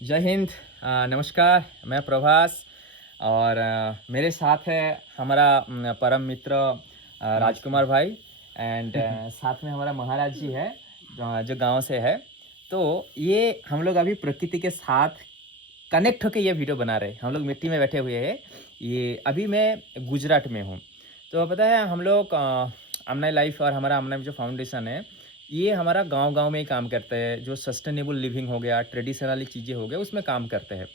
जय हिंद। नमस्कार, मैं प्रभास और मेरे साथ है हमारा परम मित्र नमस्कार। राजकुमार भाई एंड साथ में हमारा महाराज जी है जो गांव से है। तो ये हम लोग अभी प्रकृति के साथ कनेक्ट होके ये वीडियो बना रहे हैं। हम लोग मिट्टी में बैठे हुए हैं। ये अभी मैं गुजरात में हूँ। तो पता है हम लोग आमनाई लाइफ और हमारा आमनाई जो फाउंडेशन है, ये हमारा गांव-गांव में ही काम करते हैं। जो सस्टेनेबल लिविंग हो गया, ट्रेडिशनली चीज़ें हो गया, उसमें काम करते हैं,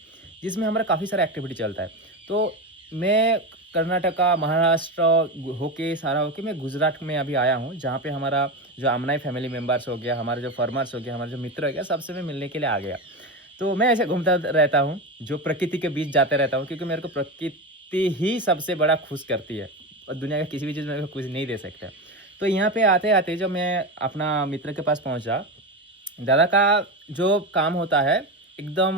जिसमें हमारा काफ़ी सारा एक्टिविटी चलता है। तो मैं कर्नाटका, महाराष्ट्र सारा होके मैं गुजरात में अभी आया हूँ, जहाँ पे हमारा जो आमनाई फैमिली मेंबर्स हो गया, हमारे जो फार्मर्स हो गया, हमारे जो मित्र हो गया, सबसे मैं मिलने के लिए आ गया। तो मैं ऐसे घूमता रहता हूँ, जो प्रकृति के बीच जाते रहता हूँ, क्योंकि मेरे को प्रकृति ही सबसे बड़ा खुश करती है और दुनिया का किसी भी चीज़ मेरे को खुश नहीं दे सकता। तो यहाँ पे आते-आते जब मैं अपना मित्र के पास पहुँचा, दादा का जो काम होता है एकदम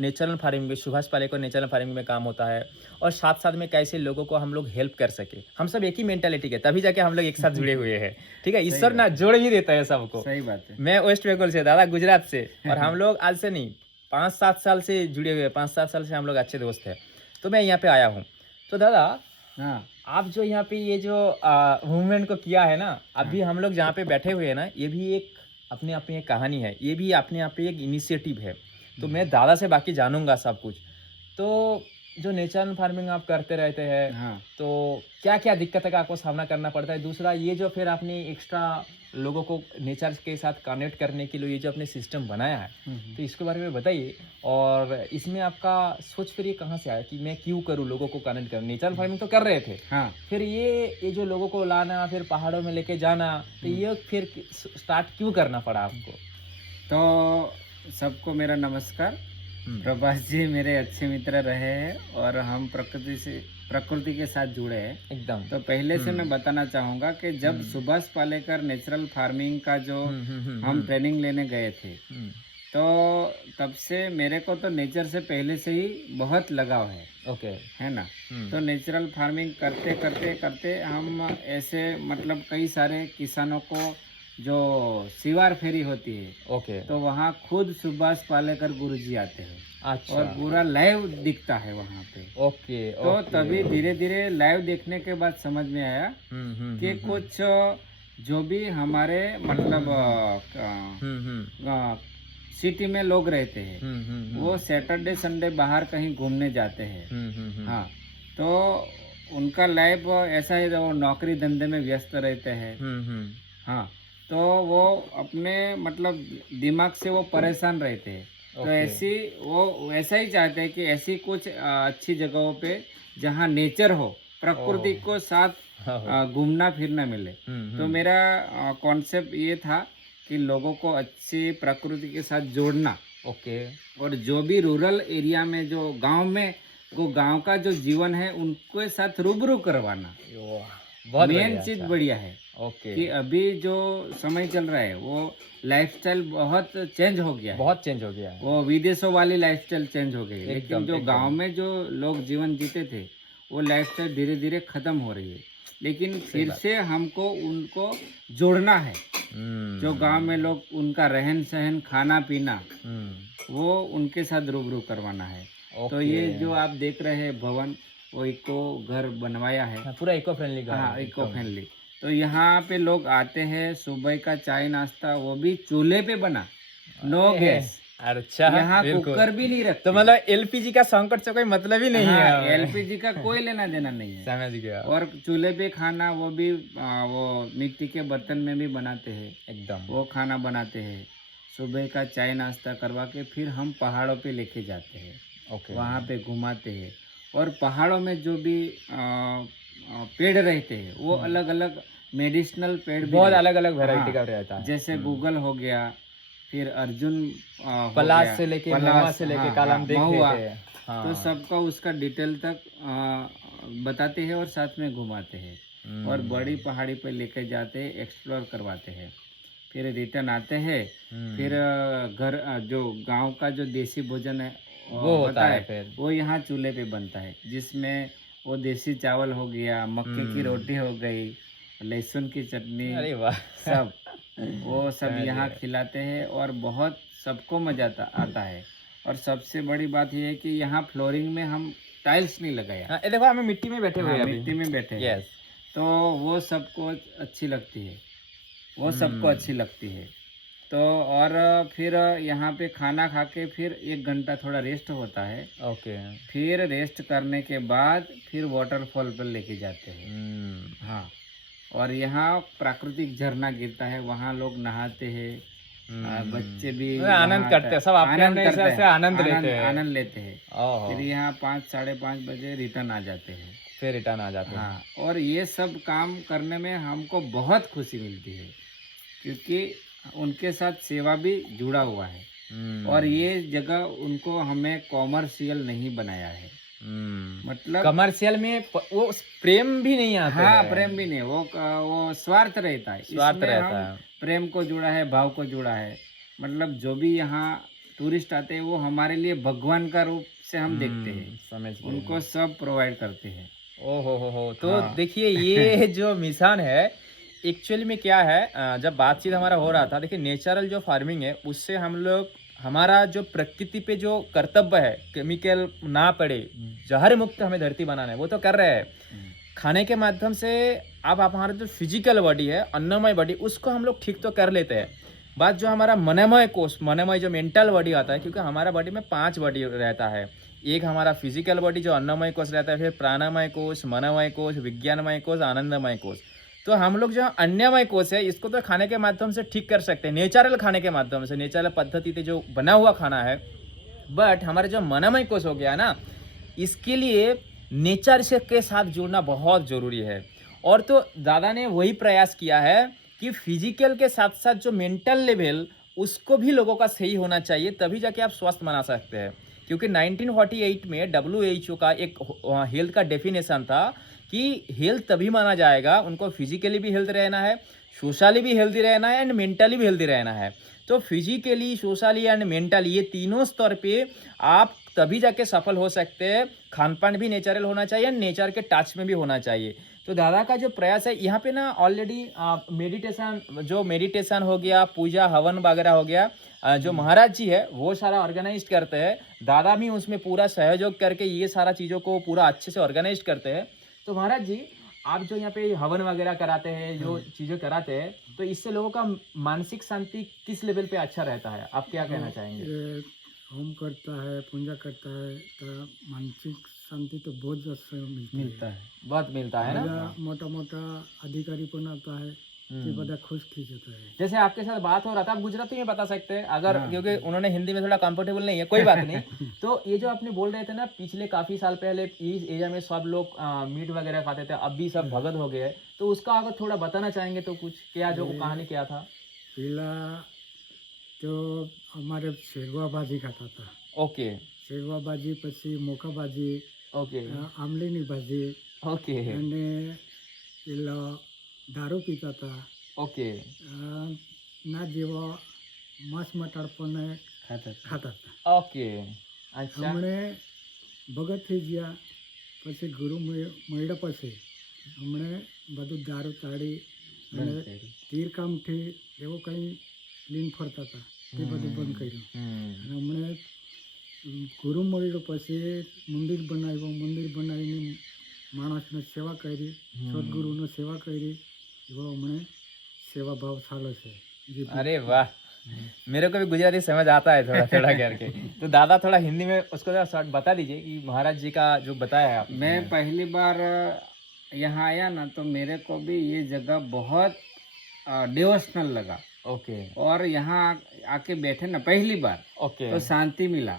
नेचुरल फार्मिंग में, सुभाष पालेकर नेचुरल फार्मिंग में काम होता है और साथ-साथ में कैसे लोगों को हम लोग हेल्प कर सकें। हम सब एक ही मेंटालिटी के, तभी जाके हम लोग एक साथ जुड़े हुए हैं, ठीक है? सही ईश्वर बात ना है, जोड़ ही देता है सबको। सही बात है। मैं वेस्ट बंगाल से, दादा गुजरात से और हम लोग आज से नहीं 5-7 साल से जुड़े हुए हैं, 5-7 साल से हम लोग अच्छे दोस्त हैं। तो मैं यहाँ पे आया हूँ। तो दादा, हाँ, आप जो यहाँ पे ये जो मूवमेंट को किया है ना, अभी हाँ। हम लोग जहाँ पे बैठे हुए हैं ना, ये भी एक अपने आप में एक कहानी है। ये भी अपने आप में एक इनिशिएटिव है। तो हुँ, मैं दादा से बाकी जानूँगा सब कुछ। तो जो नेचुरल फार्मिंग आप करते रहते हैं, हाँ। तो क्या-क्या दिक्कतों का आपको सामना करना पड़ता है? दूसरा ये जो फिर आपने एक्स्ट्रा लोगों को नेचर के साथ कनेक्ट करने के लिए ये जो आपने सिस्टम बनाया है, हुँ, हुँ। तो इसके बारे में बताइए। और इसमें आपका सोच फिर ये कहाँ से आया कि मैं क्यों करूँ लोगों को कनेक्ट करूँ? नेचुरल फार्मिंग तो कर रहे थे। हाँ। फिर ये जो लोगों को लाना, फिर पहाड़ों में लेके जाना, तो हुँ, ये फिर स्टार्ट क्यों करना पड़ा आपको? तो सबको मेरा नमस्कार। हुँ, प्रभास जी मेरे अच्छे मित्र रहे हैं और हम प्रकृति के साथ जुड़े हैं। एकदम। तो पहले से मैं हुँ, बताना चाहूँगा कि जब हुँ, सुभाष पालेकर नेचुरल फार्मिंग का जो हुँ, हुँ, हुँ, हम हुँ, ट्रेनिंग लेने गए थे, हुँ, तो तब से मेरे को तो नेचर से पहले से ही बहुत लगाव ओके। है ना? हुँ, तो नेचुरल फार्मिंग करते, करते, करते हम ऐसे मतलब कई सारे किसानों को जो सिवार फेरी होती है, ओके, तो वहाँ खुद सुभाष पालेकर गुरुजी आते हैं और अच्छा, पूरा लाइव दिखता है वहाँ पे। ओके, तो ओके। तभी धीरे-धीरे लाइव देखने के बाद समझ में आया हुँ, हुँ, कि हुँ, हुँ, कुछ जो भी हमारे हुँ, मतलब हुँ, हुँ, हुँ, हुँ, सिटी में लोग रहते हैं, हुँ, हुँ, वो हुँ, सैटरडे संडे बाहर कहीं घूमने जाते हैं। हुँ, हुँ, हुँ, हाँ, तो उनका लाइफ ऐसा है वो नौकरी धंधे में व्यस्त रहते हैं। हुँ, हुँ, हाँ, तो वो अपने मतलब दिमाग से वो परेशान रहते हैं। तो ओके, ऐसी वो वैसा ही चाहते हैं कि ऐसी कुछ अच्छी जगहों पे जहाँ नेचर हो, प्रकृति ओह! को साथ ओह! घूमना-फिरना मिले। हुँ, तो हुँ, मेरा कॉन्सेप्ट ये था कि लोगों को अच्छी प्रकृति के साथ जोड़ना ओके, और जो भी रूरल एरिया में जो गाँव में वो गाँव का जो जीवन है उनके साथ रूबरू करवाना। वाह! बहुत मेन बढ़िया, चीज़ अच्छा, बढ़िया है ओके, कि अभी जो समय चल रहा है वो लाइफ़स्टाइल बहुत चेंज हो गया है। बहुत चेंज हो गया है। वो विदेशों वाली लाइफ़स्टाइल चेंज हो गई है। लेकिन एकदम, जो गाँव एकदम, में जो लोग जीवन जीते थे, वो लाइफ़स्टाइल धीरे-धीरे ख़त्म हो रही है। लेकिन सही फिर बात। से हमको उनको जोड़ना है। जो गाँव में हुँ, लोग उनका रहन-सहन, खाना-पीना हुँ, वो उनके साथ रूबरू करवाना है। तो ओके, ये जो आप देख रहे हैं भवन, वो इको घर बनवाया है। हाँ, पूरा इको फ्रेंडली घर हाँ, है, इको एकदम। फ्रेंडली। तो यहाँ पे लोग आते हैं, सुबह का चाय नाश्ता वो भी चूल्हे पे बना, नो अरे! गैस। अच्छा, यहाँ बिल्कुल। कुकर भी नहीं तो रखते हैं। मतलब एलपीजी का संकट से कोई मतलब ही नहीं है हाँ, हमें। एलपीजी का कोई लेना-देना नहीं है। समझ गया, और चूल्हे पे खाना वो भी वो मिट्टी के बर्तन में भी बनाते हैं, एकदम, वो खाना बनाते हैं। सुबह का चाय नाश्ता करवा के फिर हम पहाड़ों पे लेके जाते हैं। ओके। वहाँ पे घुमाते हैं और पहाड़ों में जो भी पेड़ रहते हैं वो हुँ, अलग-अलग मेडिसिनल पेड़ भी बहुत रहते अलग-अलग वैरायटी हाँ, का रहता है। जैसे हुँ, गूगल हो गया, फिर अर्जुन हो पलाश गया, से लेके महुआ पलास से लेके हाँ, कल हाँ, हम देख रहे महुआ। थे। तो हाँ। सबका उसका डिटेल तक बताते हैं और साथ में घुमाते हैं और बड़ी हुँ, पहाड़ी पे लेके जाते हैं, एक्सप्लोर करवाते हैं। फिर रिटर्न आते हैं, फिर हुँ, जो गांव का जो देसी भोजन है वो होता होता है है, फिर। वो यहाँ चूल्हे पे बनता है, जिसमें वो देसी चावल हो गया, मक्के की हुँ, रोटी हो गई, लहसुन की चटनी, अरे वाह! सब वो सब समझ यहाँ गए। खिलाते हैं और बहुत सबको मज़ा आता आता है और सबसे बड़ी बात ये है कि यहाँ फ्लोरिंग में हम टाइल्स नहीं लगाया। हाँ, ये देखो हमें मिट्टी में बैठे हुए हाँ, हैं अभी। मिट्टी में बैठे हैं। यस। तो वो सबको अच्छी लगती है, वो सबको अच्छी लगती है। तो और फिर यहाँ पे खाना खा के फिर 1 घंटा थोड़ा रेस्ट होता है। ओके। फिर रेस्ट करने के बाद फिर वाटरफॉल पर लेके जाते हैं। हाँ, और यहाँ प्राकृतिक झरना गिरता है, वहाँ लोग नहाते हैं। बच्चे भी आनंद वहाँ करते हैं सब, आपके आनंद अपने करते हिसाब से हैं, आनंद लेते हैं। आनंद लेते हैं। ओहो। फिर यहाँ 5 साढ़े 5 बजे रिटर्न आ जाते हैं। फिर रिटर्न आ जाते हैं। हाँ, और ये सब काम करने में हमको बहुत खुशी मिलती है, क्योंकि उनके साथ सेवा भी जुड़ा हुआ है। और ये जगह उनको हमें कॉमर्शियल नहीं बनाया है, मतलब कमर्शियल में वो प्रेम भी नहीं आता हाँ, है। प्रेम भी नहीं, वो स्वार्थ रहता है। स्वार्थ इसमें रहता हम है। प्रेम को जुड़ा है, भाव को जुड़ा है। मतलब जो भी यहाँ टूरिस्ट आते हैं वो हमारे लिए भगवान का रूप से हम देखते हैं, समझ गए। उनको सब प्रोवाइड करते हैं। ओहो हो। तो हाँ। देखिए ये जो मिशन है एक्चुअली में क्या है, जब बातचीत हमारा हो रहा था, देखिए नेचुरल जो फार्मिंग है उससे हम लोग हमारा जो प्रकृति पे जो कर्तव्य है, केमिकल ना पड़े, जहर मुक्त हमें धरती बनाना है, वो तो कर रहे हैं। खाने के माध्यम से अब आप हमारा जो फिजिकल बॉडी है, अन्नमय बॉडी, उसको हम लोग ठीक तो कर लेते हैं। बात जो हमारा मनमय कोष, मनमय जो मेंटल बॉडी आता है, क्योंकि हमारा बॉडी में 5 बॉडी रहता है। एक हमारा फिजिकल बॉडी जो अन्नमय कोष रहता है, फिर प्राणमय कोष, मनमय कोष, विज्ञानमय कोष, आनंदमय कोष। तो हम लोग जो अन्नमय कोष है इसको तो खाने के माध्यम से ठीक कर सकते हैं, नेचुरल खाने के माध्यम से, नेचुरल पद्धति से जो बना हुआ खाना है। बट हमारे जो मनमय कोष हो गया ना, इसके लिए नेचर से के साथ जुड़ना बहुत जरूरी है। और तो दादा ने वही प्रयास किया है कि फिजिकल के साथ साथ जो मेंटल लेवल उसको भी लोगों का सही होना चाहिए, तभी जाके आप स्वस्थ बना सकते हैं। क्योंकि 1948 में WHO का एक हेल्थ का डेफिनेशन था कि हेल्थ तभी माना जाएगा, उनको फिजिकली भी हेल्थ रहना है, सोशली भी हेल्दी रहना है एंड मेंटली भी हेल्दी रहना है। तो फिजिकली, सोशली एंड मेंटली ये तीनों स्तर पे आप तभी जाके सफल हो सकते हैं। खान पान भी नेचुरल होना चाहिए, नेचर के टच में भी होना चाहिए। तो दादा का जो प्रयास है यहाँ पे ना, ऑलरेडी मेडिटेशन हो गया, पूजा हवन वगैरह हो गया, जो महाराज जी है वो सारा ऑर्गेनाइज करते हैं। दादा भी उसमें पूरा सहयोग करके ये सारा चीज़ों को पूरा अच्छे से ऑर्गेनाइज करते हैं। तो महाराज जी, आप जो यहाँ पे हवन वगैरह कराते हैं, जो चीज़ें कराते हैं, तो इससे लोगों का मानसिक शांति किस लेवल पे अच्छा रहता है, आप क्या कहना चाहेंगे? होम करता है, पूजा करता है, तो मानसिक शांति तो बहुत ज्यादा मिलता है। बहुत मिलता है ना। मोटा मोटा अधिकारी पण आता है, ते बड़ा खुश थी जाता है। जैसे आपके साथ बात हो रहा था, आप गुजराती में बता सकते हैं अगर, क्योंकि उन्होंने हिंदी में थोड़ा कंफर्टेबल नहीं है, कोई बात नहीं। तो ये जो आपने बोल रहे थे ना, पिछले काफी साल पहले इस एरिया में सब लोग मीट वगैरह खाते थे, अब भी सब भगत हो गए, तो उसका अगर थोड़ा बताना चाहेंगे तो कुछ, क्या जो कहानी क्या था? पहला तो हमारे शेरवा भाजी खाता था। ओके। शेरवा भाजी, પછી મોકા ભાજી, ओके। આમલીની ભાજી, ओके। અને પેલો દારૂ પીતા હતા। ओके। ના જેવો માંસ મટાડ પણ ખાતા હતા। ओके। अच्छा। હમણે ભગત થઈ ગયા, પછી ગુરુ મળ્યા પછી હમણે બધું દારૂ તાળી અને તીરકામથી એવો કંઈ લીન ફરતા હતા, તે બધું બંધ કર્યું। અને હમણે ગુરુ મળ્યો પછી મંદિર બનાવીને માણસને સેવા કરી, સદગુરુને સેવા કરી, એવો હમણે સેવા ભાવ ચાલે છે। अरे वाह, मेरे को भी गुजराती समझ आता है थोड़ा थोड़ा करके। तो दादा थोड़ा हिंदी में उसको जरा शॉर्ट बता दीजिए कि महाराज जी का जो बताया है आपने। मैं पहली बार यहाँ आया ना, तो मेरे को भी ये जगह बहुत डिवोशनल लगा। ओके। और यहाँ आके बैठे ना पहली बार, ओके। तो शांति मिला।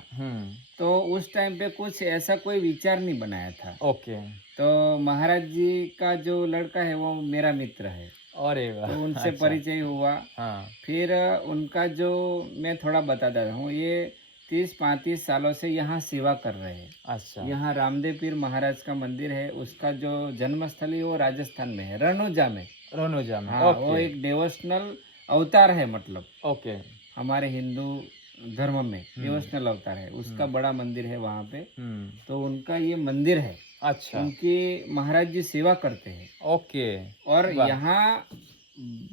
तो उस टाइम पे कुछ ऐसा कोई विचार नहीं बनाया था। ओके। तो महाराज जी का जो लड़का है वो मेरा मित्र है, अरे वाह। तो उनसे अच्छा। परिचय हुआ। हाँ। फिर उनका जो, मैं थोड़ा बता देता हूँ, ये 30-35 सालों से यहाँ सेवा कर रहे हैं। अच्छा। यहाँ रामदेव पीर महाराज का मंदिर है, उसका जो जन्मस्थली वो राजस्थान में है, रनौजा में। रोनोजा में। हाँ, वो एक डिवोशनल अवतार है, मतलब ओके। हमारे हिंदू धर्म में डिवोशनल अवतार है, उसका बड़ा मंदिर है वहाँ पे। तो उनका ये मंदिर है। अच्छा। उनकी महाराज जी सेवा करते हैं। ओके। और यहाँ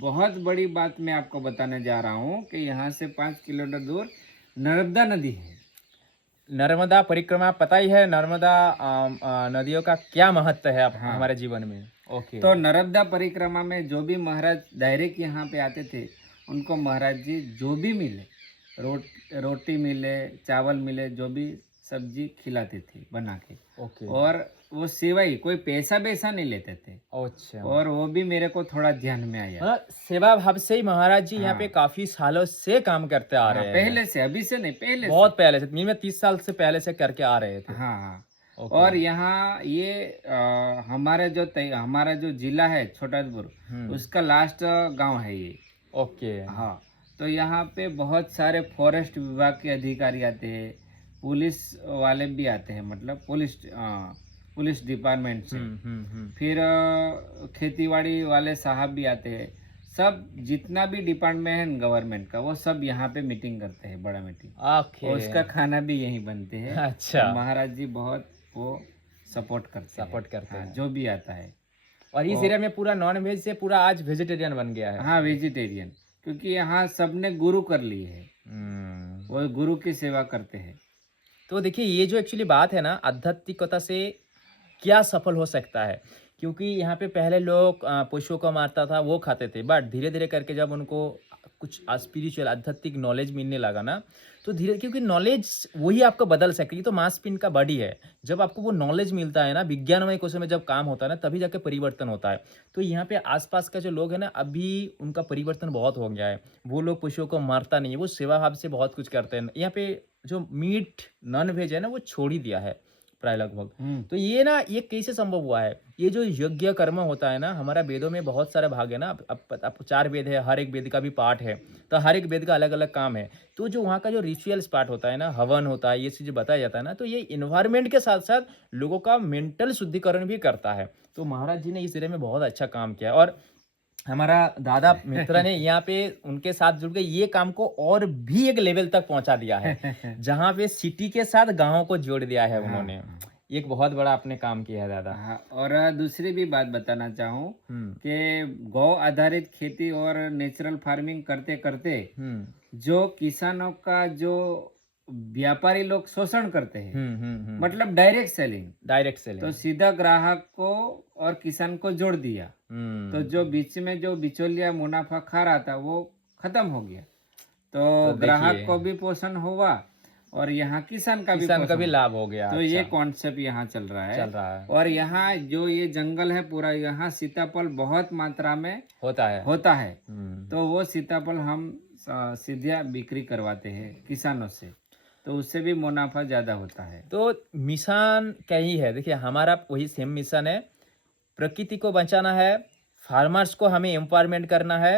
बहुत बड़ी बात मैं आपको बताने जा रहा हूँ कि यहाँ से 5 किलोमीटर दूर नर्मदा नदी है। नर्मदा परिक्रमा पता ही है, नर्मदा नदियों का क्या महत्व है हाँ। हमारे जीवन में। ओके। तो नर्मदा परिक्रमा में जो भी महाराज डायरेक्ट यहाँ पे आते थे, उनको महाराज जी जो भी मिले, रोटी मिले, चावल मिले, जो भी सब्जी खिलाते थे बना के। ओके। और वो सेवा ही, कोई पैसा वैसा नहीं लेते थे। अच्छा। और वो भी मेरे को थोड़ा ध्यान में आया। मतलब सेवा भाव से ही महाराज जी यहाँ हाँ। पे काफी सालों से काम करते आ हाँ, रहे हैं। पहले से, अभी से नहीं, पहले बहुत पहले से, में 30 साल से पहले से करके आ रहे से। थे। हाँ हाँ। ओके। और यहाँ ये हमारा जो जिला है छोटाउदेपुर, उसका लास्ट गांव है ये। ओके। हाँ। तो यहाँ पे बहुत सारे फॉरेस्ट विभाग के अधिकारी आते हैं, पुलिस वाले भी आते हैं, मतलब पुलिस डिपार्टमेंट से। फिर खेतीबाड़ी वाले साहब भी आते हैं। सब जितना भी डिपार्टमेंट है गवर्नमेंट का, वो सब यहाँ पे मीटिंग करते हैं, बड़ा मीटिंग। ओके। और उसका खाना भी यहीं बनते हैं। अच्छा। तो महाराज जी बहुत वो सपोर्ट करते हैं। हाँ, जो भी आता है। और इस एरिया में पूरा नॉन वेज से पूरा आज वेजिटेरियन बन गया है। हाँ, वेजिटेरियन, क्योंकि यहाँ सबने गुरु कर ली है, वो गुरु की सेवा करते हैं। तो देखिए ये जो एक्चुअली बात है ना, आध्यात्मिकता से क्या सफल हो सकता है, क्योंकि यहाँ पे पहले लोग पशुओं को मारता था, वो खाते थे, बट धीरे धीरे करके जब उनको कुछ स्पिरिचुअल आध्यात्मिक नॉलेज मिलने लगा ना, तो धीरे, क्योंकि नॉलेज वही आपको बदल सकती है। तो मांसपिंड का बॉडी है, जब आपको वो नॉलेज मिलता है ना, विज्ञानमय कोशों में जब काम होता है ना, तभी जाके परिवर्तन होता है। तो यहाँ पे आसपास का जो लोग है ना, अभी उनका परिवर्तन बहुत हो गया है। वो लोग पशुओं को मारता नहीं है, वो सेवा भाव से बहुत कुछ करते हैं। यहाँ पे जो मीट नॉन वेज है ना, वो छोड़ ही दिया है प्राय लगभग। तो ये ना, ये कैसे संभव हुआ है? ये जो यज्ञ कर्म होता है ना, हमारा वेदों में बहुत सारे भाग है ना। अब 4 वेद है, हर एक वेद का भी पाठ है, तो हर एक वेद का अलग अलग काम है। तो जो वहाँ का जो रिचुअल्स पार्ट होता है ना, हवन होता है, ये चीज़ बताया जाता है ना, तो ये इन्वायरमेंट के साथ साथ लोगों का मेंटल शुद्धिकरण भी करता है। तो महाराज जी ने इस एरिया में बहुत अच्छा काम किया। और हमारा दादा मित्र ने यहाँ पे उनके साथ जुड़ के ये काम को और भी एक लेवल तक पहुंचा दिया है, जहाँ पे सिटी के साथ गांवों को जोड़ दिया है उन्होंने। एक बहुत बड़ा आपने काम किया है दादा। हाँ, और दूसरी भी बात बताना चाहूँ कि गौ आधारित खेती और नेचुरल फार्मिंग करते करते जो किसानों का जो व्यापारी लोग शोषण करते हैं, मतलब डायरेक्ट सेलिंग, तो सीधा ग्राहक को और किसान को जोड़ दिया। तो जो बीच में जो बिचौलिया मुनाफा खा रहा था, वो खत्म हो गया। तो ग्राहक को भी पोषण हुआ और यहाँ किसान का भी लाभ हो गया। तो ये कॉन्सेप्ट यहाँ चल रहा है। और यहाँ जो ये जंगल है पूरा, यहाँ सीताफल बहुत मात्रा में होता है। तो वो सीताफल हम सीधा बिक्री करवाते हैं किसानों से, तो उससे भी मुनाफा ज्यादा होता है। तो मिशन क्या ही है, देखिए हमारा वही सेम मिशन है। प्रकृति को बचाना है, फार्मर्स को हमें एम्पावरमेंट करना है,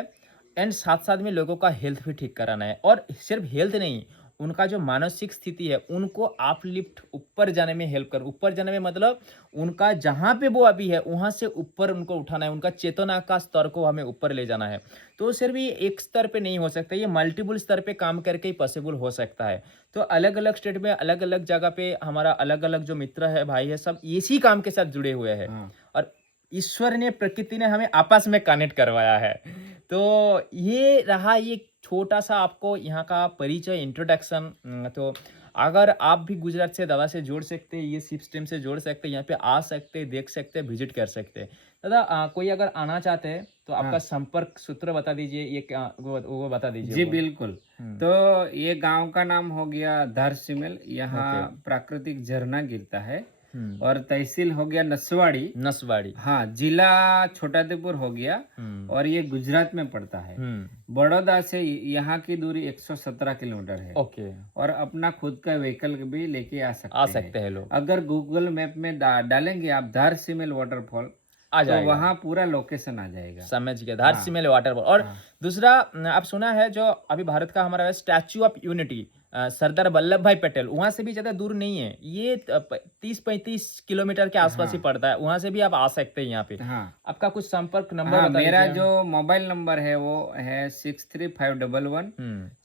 एंड साथ साथ में लोगों का हेल्थ भी ठीक कराना है। और सिर्फ हेल्थ नहीं, उनका जो मानसिक स्थिति है उनको अपलिफ्ट, ऊपर जाने में हेल्प कर। ऊपर जाने में मतलब उनका जहाँ पे वो अभी है वहाँ से ऊपर उनको उठाना है, उनका चेतना का स्तर को हमें ऊपर ले जाना है। तो सिर्फ ये एक स्तर पे नहीं हो सकता, ये मल्टीपल स्तर पे काम करके ही पॉसिबल हो सकता है। तो अलग अलग स्टेट में अलग अलग जगह पे हमारा अलग अलग जो मित्र है, भाई है, सब इसी काम के साथ जुड़े हुए हैं। और ईश्वर ने, प्रकृति ने हमें आपस में कनेक्ट करवाया है। तो ये रहा ये छोटा सा आपको यहाँ का परिचय, इंट्रोडक्शन। तो अगर आप भी गुजरात से दादा से जोड़ सकते हैं, ये सिस्टम से जोड़ सकते हैं, यहाँ पे आ सकते हैं, देख सकते हैं, विजिट कर सकते हैं। दादा कोई अगर आना चाहते हैं तो आपका संपर्क सूत्र बता दीजिए, ये वो बता दीजिए। जी बिल्कुल। तो ये गांव का नाम हो गया धारसिमल, यहाँ प्राकृतिक झरना गिरता है। और तहसील हो गया नसवाड़ी। हाँ, जिला छोटाउदेपुर हो गया। और ये गुजरात में पड़ता है। बड़ौदा से यहाँ की दूरी 117 किलोमीटर है। ओके। और अपना खुद का व्हीकल भी लेके आ सकते हैं लोग। अगर गूगल मैप में डालेंगे आप धारसिमल वाटरफॉल, तो वहाँ पूरा लोकेशन आ जाएगा। समझ गया, धारसिमल वाटरफॉल। और दूसरा, आप सुना है जो अभी भारत का हमारा statue of unity, Sardar Vallabh भाई पटेल, वहां से भी ज्यादा दूर नहीं है, ये 30-35 किलोमीटर के आसपास ही पड़ता है। वहां से भी आप आ सकते हैं यहाँ पे। आपका कुछ संपर्क नंबर बता मेरा जो मोबाइल नंबर है वो है 6351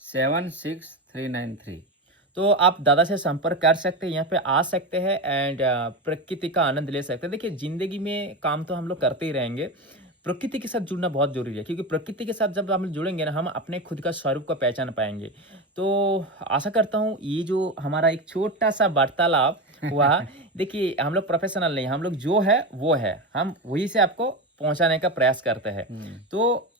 76393। तो आप दादा से संपर्क कर सकते हैं, यहाँ पे आ सकते हैं, एंड प्रकृति का आनंद ले सकते हैं। देखिए जिंदगी में काम तो हम लोग करते ही रहेंगे, प्रकृति के साथ जुड़ना बहुत जरूरी है, क्योंकि प्रकृति के साथ जब हम जुड़ेंगे ना, हम अपने खुद का स्वरूप को पहचान पाएंगे। तो आशा करता हूँ ये जो हमारा एक छोटा सा वार्तालाप हुआ, देखिए हम लोग प्रोफेशनल नहीं, हम लोग जो है वो है, हम वही से आपको पहुंचाने का प्रयास करते हैं। तो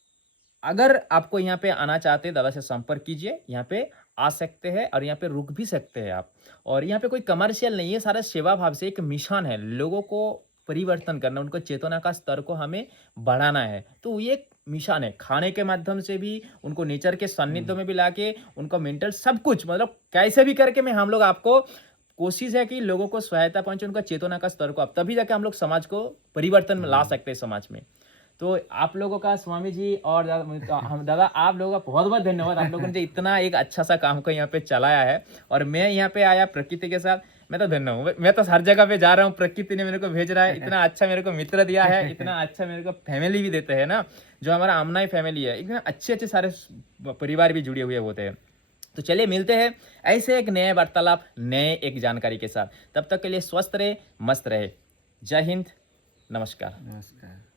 अगर आपको यहाँ पे आना चाहते हैं, दादा से संपर्क कीजिए, यहाँ पे आ सकते हैं और यहाँ पे रुक भी सकते हैं आप। और यहाँ पे कोई कमर्शियल नहीं है, सारा सेवा भाव से एक मिशन है, लोगों को परिवर्तन करना, उनको चेतना का स्तर को हमें बढ़ाना है। तो ये एक मिशन है, खाने के माध्यम से भी, उनको नेचर के सानिध्य में भी लाके, उनको मेंटल सब कुछ, मतलब कैसे भी करके मैं हम लोग आपको कोशिश है कि लोगों को सहायता पहुंचे, उनका चेतना का स्तर को, अब तभी जाके हम लोग समाज को परिवर्तन में ला सकते हैं समाज में। तो आप लोगों का स्वामी जी और हम दादा, आप लोगों का बहुत बहुत धन्यवाद। आप लोगों ने इतना एक अच्छा सा काम को यहाँ पे चलाया है, और मैं यहाँ पे आया प्रकृति के साथ, मैं तो धन्य हूँ। मैं तो हर जगह पे जा रहा हूँ, प्रकृति ने मेरे को भेज रहा है, इतना अच्छा मेरे को मित्र दिया है, इतना अच्छा मेरे को फैमिली भी देते हैं ना, जो हमारा आमनाई फैमिली है, इतना अच्छे अच्छे सारे परिवार भी जुड़े हुए होते हैं। तो चलिए मिलते हैं ऐसे एक नए वार्तालाप, नए एक जानकारी के साथ। तब तक के लिए स्वस्थ रहे, मस्त रहे। जय हिंद, नमस्कार। नमस्कार।